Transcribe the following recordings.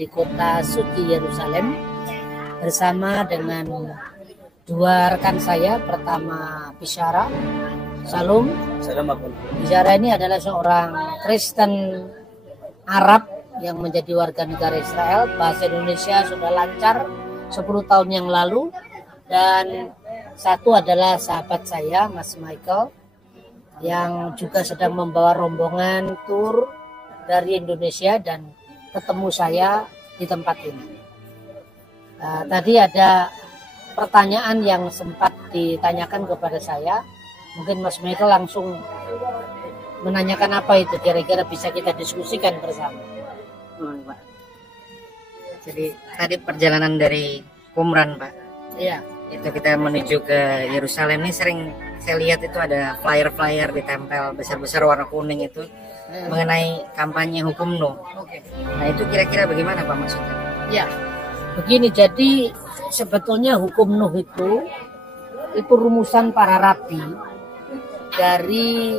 di kota suci Yerusalem bersama dengan dua rekan saya. Pertama Bisyara. Salam. Bisyara ini adalah seorang Kristen Arab yang menjadi warga negara Israel. Bahasa Indonesia sudah lancar 10 tahun yang lalu. Dan satu adalah sahabat saya, Mas Michael, yang juga sedang membawa rombongan tur dari Indonesia dan ketemu saya di tempat ini. Tadi ada pertanyaan yang sempat ditanyakan kepada saya. Mungkin Mas Michael langsung menanyakan apa itu, kira-kira bisa kita diskusikan bersama. Jadi tadi perjalanan dari Qumran, Pak. Iya. Itu kita menuju ke Yerusalem ini sering saya lihat itu ada flyer-flyer ditempel besar-besar warna kuning itu mengenai kampanye hukum Nuh. Oke. Nah itu kira-kira bagaimana Pak maksudnya? Ya, begini, jadi sebetulnya hukum Nuh itu rumusan para rabi dari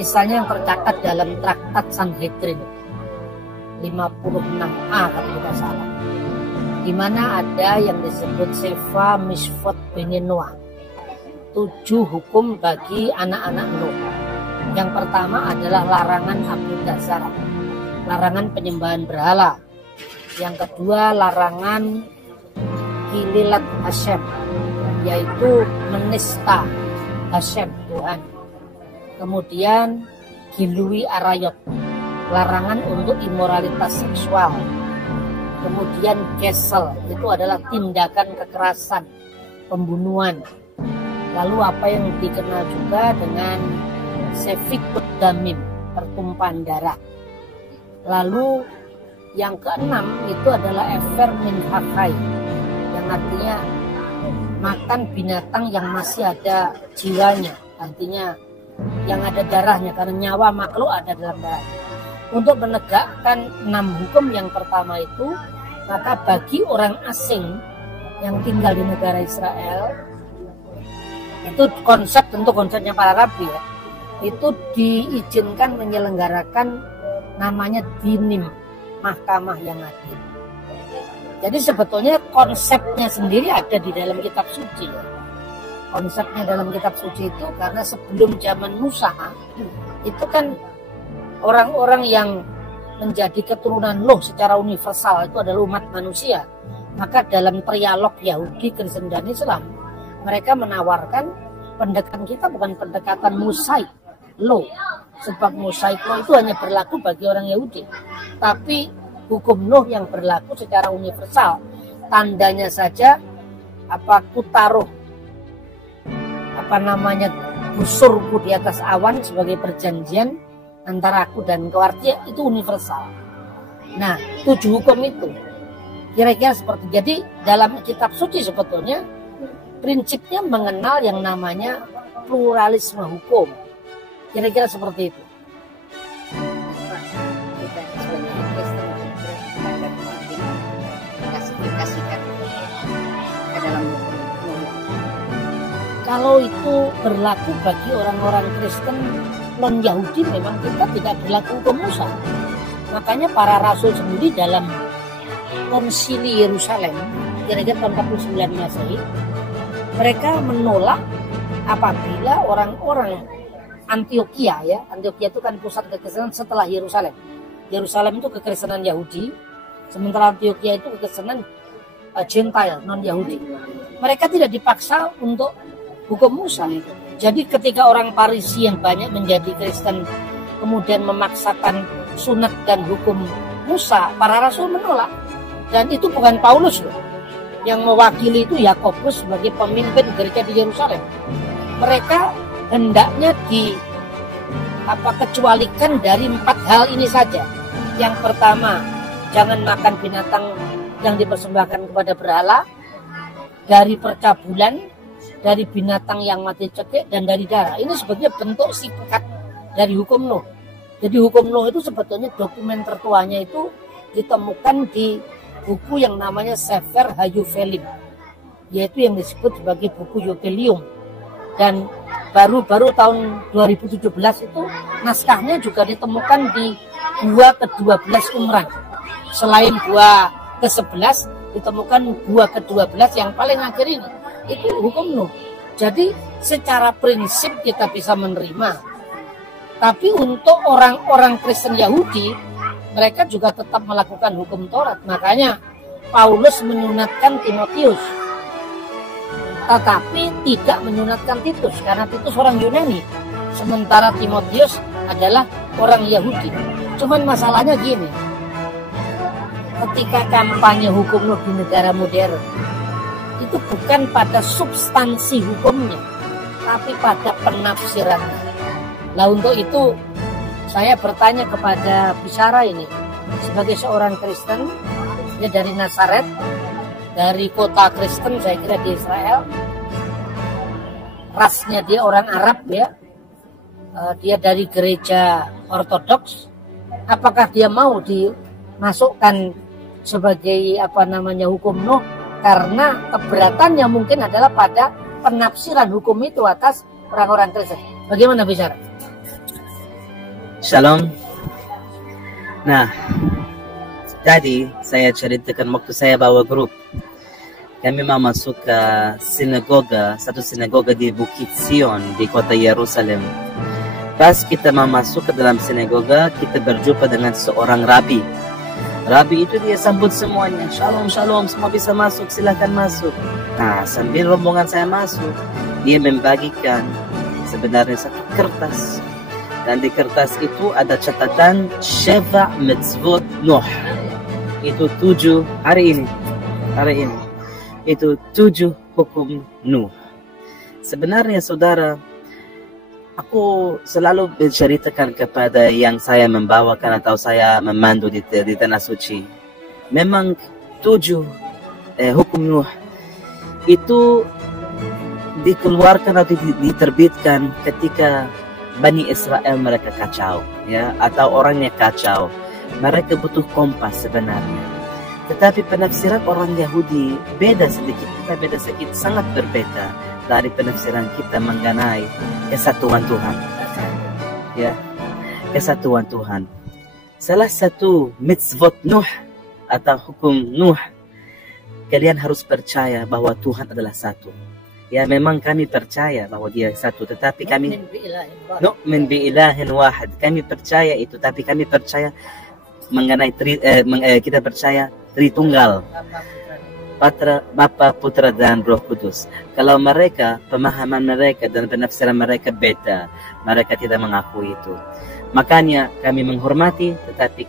misalnya yang tercatat dalam traktat Sanhedrin 56a kalau tidak salah, di mana ada yang disebut Sefa Mishpot Beni Noah, 7 hukum bagi anak-anak Nuh. Yang pertama adalah larangan Avodah Zarah, larangan penyembahan berhala. Yang kedua larangan Hililat Hashem, yaitu menista Hashem, Tuhan. Kemudian Gilui Arayot, larangan untuk imoralitas seksual. Kemudian Gesel, itu adalah tindakan kekerasan, pembunuhan. Lalu apa yang dikenal juga dengan Sefik Damim, pertumpahan darah. Lalu yang keenam itu adalah Efer Min Hakai, yang artinya makan binatang yang masih ada jiwanya, artinya yang ada darahnya, karena nyawa makhluk ada dalam darah. Untuk menegakkan 6 hukum yang pertama itu, maka bagi orang asing yang tinggal di negara Israel, itu tentu konsepnya para rabi ya, itu diizinkan menyelenggarakan namanya dinim, mahkamah yang adil. Jadi sebetulnya konsepnya sendiri ada di dalam kitab suci ya. Konsepnya dalam kitab suci itu karena sebelum zaman Musa itu kan orang-orang yang menjadi keturunan Nuh secara universal itu adalah umat manusia. Maka dalam trialog Yahudi, Kristen dan Islam, mereka menawarkan pendekatan kita bukan pendekatan Musaik Law, sebab Musaik Law itu hanya berlaku bagi orang Yahudi, tapi hukum Nuh yang berlaku secara universal. Tandanya saja aku taruh busurku di atas awan sebagai perjanjian antara aku dan kau, artinya itu universal. Nah, 7 hukum itu kira-kira seperti. Jadi dalam kitab suci sebetulnya prinsipnya mengenal yang namanya pluralisme hukum. Kira-kira seperti itu. Kita sebagai Kristen klasifikasikan ke dalam hukum Nuh. Kalau itu berlaku bagi orang-orang Kristen non-Yahudi, memang kita tidak berlaku hukum Musa. Makanya para rasul sendiri dalam konsili Yerusalem kira-kira tahun 49 Masehi, mereka menolak apabila orang-orang Antioquia ya, Antioquia itu kan pusat kekristenan setelah Yerusalem. Yerusalem itu kekristenan Yahudi, sementara Antioquia itu kekristenan Gentile, non-Yahudi. Mereka tidak dipaksa untuk hukum Musa. Jadi ketika orang Parisi yang banyak menjadi Kristen kemudian memaksakan sunat dan hukum Musa, para rasul menolak. Dan itu bukan Paulus loh. Yang mewakili itu Yakobus sebagai pemimpin gereja di Yerusalem. Mereka hendaknya kecualikan dari 4 hal ini saja. Yang pertama, jangan makan binatang yang dipersembahkan kepada berhala, dari percabulan, dari binatang yang mati cekik, dan dari darah. Ini sebetulnya bentuk singkat dari hukum Nuh. Jadi hukum Nuh itu sebetulnya dokumen tertuanya itu ditemukan di buku yang namanya Sefer Hayuvelim, yaitu yang disebut sebagai buku Yuvelium. Dan baru-baru tahun 2017 itu naskahnya juga ditemukan di Gua ke-12 Qumran. selain gua ke-11 ditemukan gua ke-12 yang paling akhir ini, itu hukum Nuh. Jadi secara prinsip kita bisa menerima, tapi untuk orang-orang Kristen Yahudi, mereka juga tetap melakukan hukum Taurat. Makanya Paulus menyunatkan Timotius, tetapi tidak menyunatkan Titus, karena Titus orang Yunani, sementara Timotius adalah orang Yahudi. Cuman masalahnya gini, ketika kampanye hukum Nuh di negara modern, itu bukan pada substansi hukumnya, tapi pada penafsirannya. Nah, untuk itu saya bertanya kepada bicara ini sebagai seorang Kristen, dia dari Nazaret, dari kota Kristen, saya kira di Israel. Rasnya dia orang Arab ya. Dia dari gereja Ortodoks. Apakah dia mau dimasukkan sebagai hukum Nuh? Karena keberatannya mungkin adalah pada penafsiran hukum itu atas orang-orang Kristen. Bagaimana bicara? Shalom. Nah, tadi saya ceritakan waktu saya bawa grup, kami mau masuk ke satu sinagoga di Bukit Sion di kota Yerusalem. Pas kita mau masuk ke dalam sinagoga, kita berjumpa dengan seorang rabi. Rabi itu dia sambut semuanya, shalom, shalom, semua bisa masuk, silahkan masuk. Nah, sambil rombongan saya masuk, dia membagikan sebenarnya satu kertas. Dan di kertas itu ada catatan Sheva Mitzvot Nuh. Itu 7 hari ini. Itu 7 hukum Nuh. Sebenarnya saudara, aku selalu menceritakan kepada yang saya membawakan atau saya memandu di Tanah Suci. Memang 7 hukum Nuh itu dikeluarkan atau diterbitkan ketika Bani Israel mereka kacau, ya, atau orangnya kacau. Mereka butuh kompas sebenarnya. Tetapi penafsiran orang Yahudi beda sedikit, sangat berbeda dari penafsiran kita mengenai kesatuan Tuhan. Ya, kesatuan Tuhan. Salah satu mitzvot Nuh atau hukum Nuh, kalian harus percaya bahwa Tuhan adalah satu. Ya, memang kami percaya bahwa dia satu, tetapi kami nu'min bi ilahin wahid. Kami percaya itu, tapi kami percaya mengenai kita percaya Tritunggal, Bapa, Putra dan Roh Kudus. Kalau mereka, pemahaman mereka dan penafsiran mereka beda, mereka tidak mengakui itu. Makanya kami menghormati, tetapi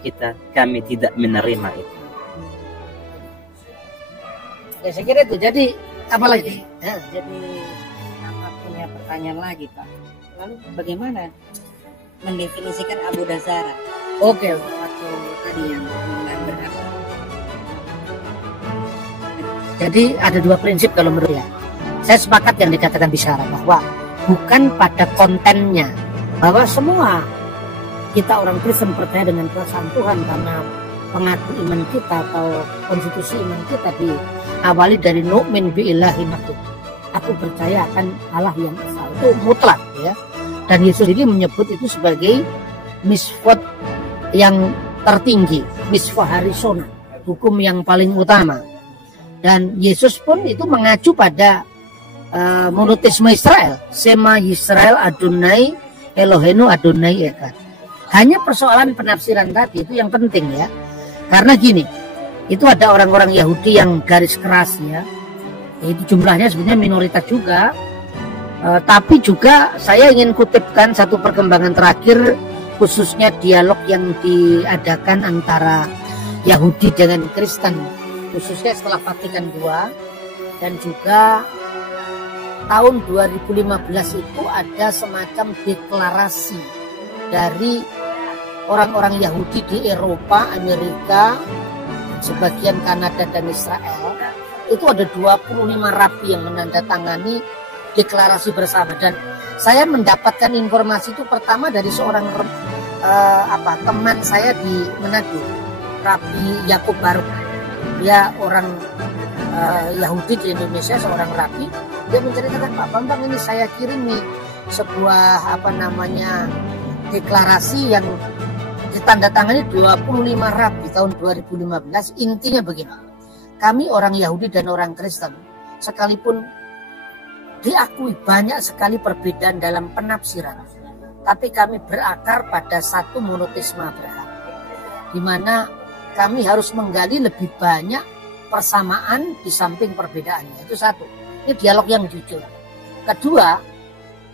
kami tidak menerima itu. Ya, saya kira itu. Jadi apa lagi? Jadi punya pertanyaan lagi, Pak. Lalu bagaimana mendefinisikan Abu Dazara? Oke. Atau tadi yang berhak. Jadi ada 2 prinsip kalau menurut saya. Saya sepakat yang dikatakan bicara bahwa bukan pada kontennya, bahwa semua kita orang Kristen percaya dengan perasaan Tuhan karena pengaku iman kita atau konstitusi iman kita diawali dari nu'min bi ilahin wahid. Aku percaya akan Allah yang esa, itu mutlak ya. Dan Yesus ini menyebut itu sebagai misfot yang tertinggi, misfah harisona, hukum yang paling utama. Dan Yesus pun itu mengacu pada monoteisme Israel, Sema Yisrael Adonai Elohenu Adonai Echad. Hanya persoalan penafsiran tadi itu yang penting ya. Karena gini, itu ada orang-orang Yahudi yang garis keras ya. Itu jumlahnya sebenarnya minoritas juga. Tapi juga saya ingin kutipkan satu perkembangan terakhir, khususnya dialog yang diadakan antara Yahudi dengan Kristen, khususnya setelah Vatikan II, dan juga tahun 2015 itu ada semacam deklarasi dari orang-orang Yahudi di Eropa, Amerika, sebagian Kanada dan Israel. Itu ada 25 rabi yang menandatangani deklarasi bersama. Dan saya mendapatkan informasi itu pertama dari seorang teman saya di Manado, Rabi Yakub Baruk. Dia orang Yahudi di Indonesia, seorang rabi. Dia menceritakan, Pak Bambang, ini saya kirim nih sebuah deklarasi yang ditandatangani 25 Rabi tahun 2015. Intinya begini, kami orang Yahudi dan orang Kristen, sekalipun diakui banyak sekali perbedaan dalam penafsiran, tapi kami berakar pada satu monoteisme Abraham, di mana kami harus menggali lebih banyak persamaan di samping perbedaannya. Itu satu. Ini dialog yang jujur. Kedua,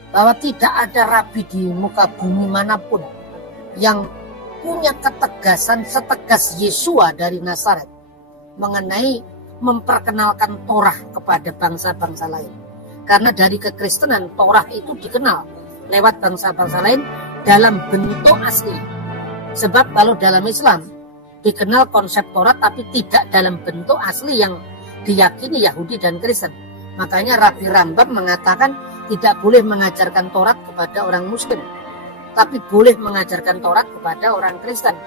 bahwa tidak ada rabi di muka bumi manapun yang punya ketegasan setegas Yesua dari Nazaret mengenai memperkenalkan Torah kepada bangsa-bangsa lain. Karena dari kekristenan, Torah itu dikenal lewat bangsa-bangsa lain dalam bentuk asli. Sebab kalau dalam Islam dikenal konsep Torah tapi tidak dalam bentuk asli yang diyakini Yahudi dan Kristen. Makanya Rabi Rambam mengatakan tidak boleh mengajarkan Taurat kepada orang Muslim, tapi boleh mengajarkan Taurat kepada orang Kristen.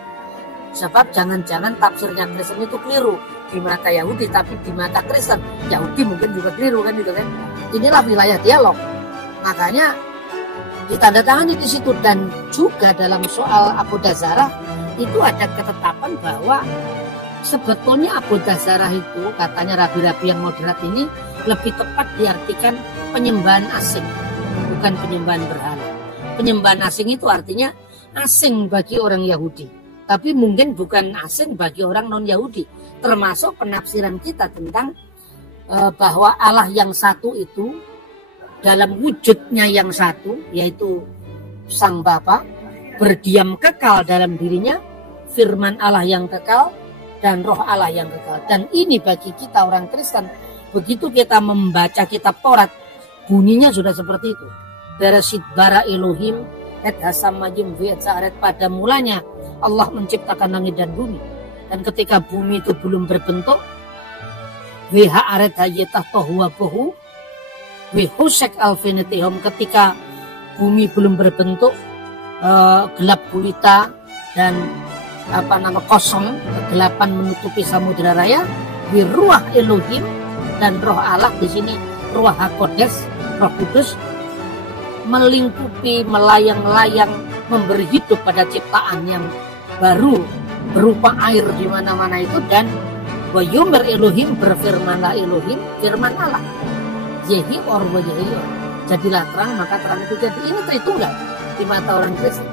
Sebab jangan-jangan tafsirnya Kristen itu keliru di mata Yahudi, tapi di mata Kristen Yahudi mungkin juga keliru, kan gitu kan. Inilah wilayah dialog. Makanya ditandatangani di situ. Dan juga dalam soal Avodah Zarah itu ada ketetapan bahwa sebetulnya Avodah Zarah itu, katanya rabi-rabi yang moderat ini, lebih tepat diartikan penyembahan asing, bukan penyembahan berhala. Penyembahan asing itu artinya asing bagi orang Yahudi, tapi mungkin bukan asing bagi orang non-Yahudi. Termasuk penafsiran kita tentang bahwa Allah yang satu itu dalam wujudnya yang satu, yaitu Sang Bapa, berdiam kekal dalam dirinya, firman Allah yang kekal, dan roh Allah yang kekal. Dan ini bagi kita orang Kristen, begitu kita membaca kitab Taurat, bunyinya sudah seperti itu. Bereshit bara Elohim et hasam majim viet sa'aret, pada mulanya Allah menciptakan langit dan bumi. Dan ketika bumi itu belum berbentuk, weha aret hayetah tohuwa bohu, wehusek alfinitihom, ketika bumi belum berbentuk, gelap gulita dan kosong, kegelapan menutupi samudera raya, wiruah Elohim, dan roh Allah di sini ruah hakodes, roh kudus, melingkupi, melayang-layang, memberi hidup pada ciptaan yang baru berupa air di mana-mana itu. Dan wayumer Elohim, berfirmanlah Elohim, firman Allah, yehi or yehi or, jadilah terang maka terang itu jadi. Ini Tritunggal di mata orang Kristen.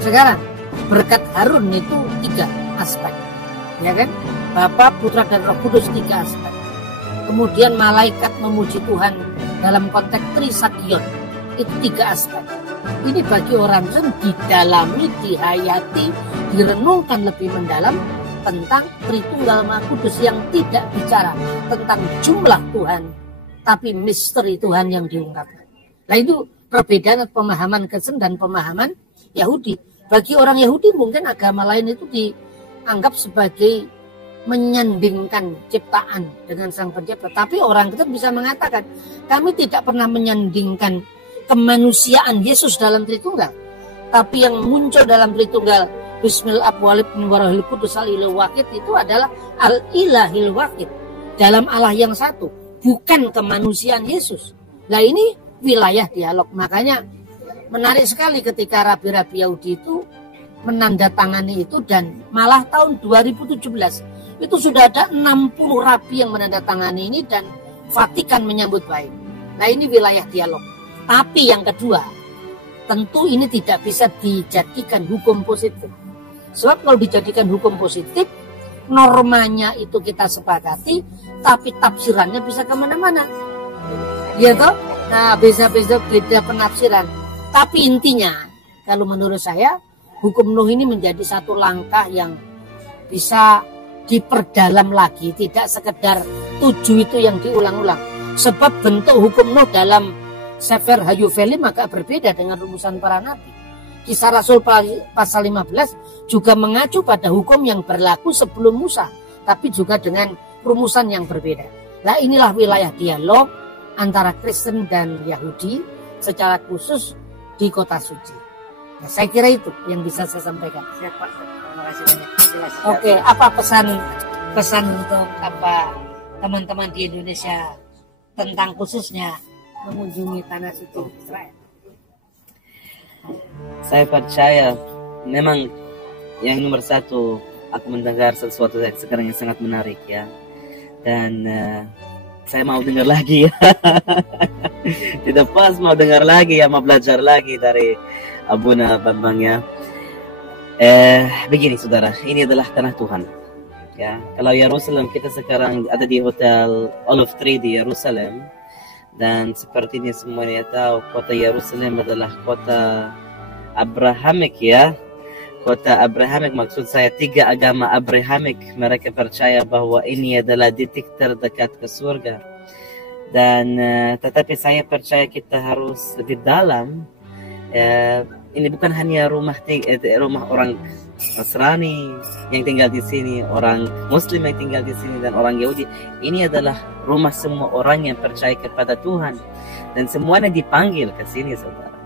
Sekarang berkat Harun itu 3 aspek, ya kan? Bapa, Putra, dan Roh Kudus 3 aspek. Kemudian malaikat memuji Tuhan dalam konteks Trisagion, itu 3 aspek. Ini bagi orang Kristen didalami, dihayati, direnungkan lebih mendalam tentang Tritunggal Maha Kudus yang tidak bicara tentang jumlah Tuhan, tapi misteri Tuhan yang diungkapkan. Nah, itu perbedaan pemahaman Kristen dan pemahaman Yahudi. Bagi orang Yahudi mungkin agama lain itu dianggap sebagai menyandingkan ciptaan dengan Sang Pencipta. Tapi orang Kristen bisa mengatakan, kami tidak pernah menyandingkan kemanusiaan Yesus dalam Tritunggal. Tapi yang muncul dalam Tritunggal, Bismillahirrahmanirrahim, Kudus al-Ilahil Wahid, itu adalah al-Ilahil Wahid, dalam Allah yang satu, bukan kemanusiaan Yesus. Nah, ini wilayah dialog. Makanya menarik sekali ketika rabi-rabi Yahudi itu menandatangani itu, dan malah tahun 2017 itu sudah ada 60 rabi yang menandatangani ini dan Vatikan menyambut baik. Nah, ini wilayah dialog. Tapi yang kedua, tentu ini tidak bisa dijadikan hukum positif. Sebab kalau dijadikan hukum positif, normanya itu kita sepakati, tapi tafsirannya bisa kemana-mana. Ya toh? Nah, beda-beda penafsiran. Tapi intinya, kalau menurut saya, hukum Nuh ini menjadi satu langkah yang bisa diperdalam lagi, tidak sekedar 7 itu yang diulang-ulang. Sebab bentuk hukum Nuh dalam Sefer Hayuvelim agak berbeda dengan rumusan para nabi. Kisah Rasul pasal 15 juga mengacu pada hukum yang berlaku sebelum Musa, tapi juga dengan rumusan yang berbeda. Nah, inilah wilayah dialog antara Kristen dan Yahudi secara khusus di Kota Suci. Nah, saya kira itu yang bisa saya sampaikan. Terima kasih banyak. Oke, apa pesan untuk teman-teman di Indonesia tentang khususnya mengunjungi tanah suci Israel? Saya percaya memang yang nomor satu, aku mendengar sesuatu yang sekarang yang sangat menarik ya. Dan saya mau dengar lagi ya. Tidak pas mau dengar lagi ya, mau belajar lagi dari Abuna Bambang ya. Begini saudara, ini adalah tanah Tuhan. Ya, kalau Yerusalem kita sekarang ada di Hotel Olive Tree di Yerusalem, dan sepertinya semuanya tahu kota Yerusalem adalah kota Abrahamik ya. Kota Abrahamik, maksud saya 3 agama Abrahamik, mereka percaya bahwa ini adalah titik terdekat ke surga. Dan tetapi saya percaya kita harus lebih dalam. Ini bukan hanya rumah orang Nasrani yang tinggal di sini, orang Muslim yang tinggal di sini, dan orang Yahudi. Ini adalah rumah semua orang yang percaya kepada Tuhan, dan semuanya dipanggil ke sini, saudara.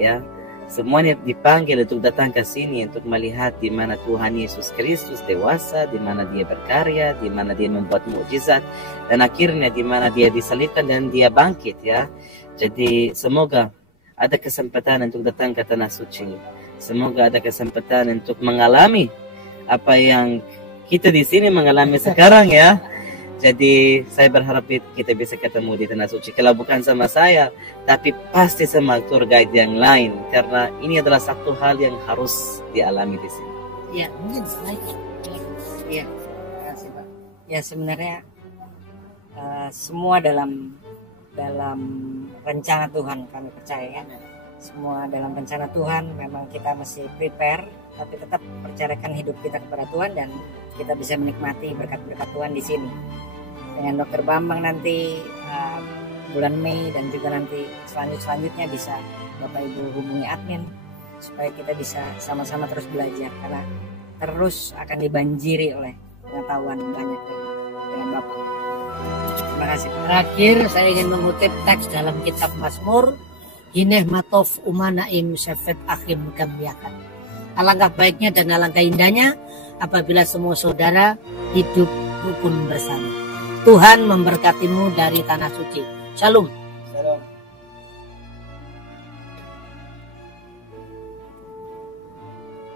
Ya, semuanya dipanggil untuk datang ke sini untuk melihat di mana Tuhan Yesus Kristus dewasa, di mana Dia berkarya, di mana Dia membuat mukjizat, dan akhirnya di mana Dia disalibkan dan Dia bangkit. Ya, jadi semoga ada kesempatan untuk datang ke tanah suci. Semoga ada kesempatan untuk mengalami apa yang kita di sini mengalami sekarang ya. Jadi saya berharap kita bisa ketemu di tanah suci. Kalau bukan sama saya, tapi pasti sama tour guide yang lain, karena ini adalah satu hal yang harus dialami di sini. Ya, mungkin selain ya, terima kasih Pak. Ya sebenarnya semua dalam rencana Tuhan, kami percaya kan. Semua dalam rencana Tuhan, memang kita mesti prepare, tapi tetap percayakan hidup kita kepada Tuhan, dan kita bisa menikmati berkat-berkat Tuhan di sini. Dengan Dr. Bambang nanti bulan Mei, dan juga nanti selanjutnya bisa Bapak Ibu hubungi admin supaya kita bisa sama-sama terus belajar, karena terus akan dibanjiri oleh pengetahuan banyak dengan Bapak. Terima kasih. Terakhir saya ingin mengutip teks dalam kitab Mazmur, Hineh Matov Umanaim Syafet Akhim Gamyakan. Alangkah baiknya dan alangkah indahnya apabila semua saudara hidup rukun bersama. Tuhan memberkatimu dari tanah suci. Shalom. Shalom.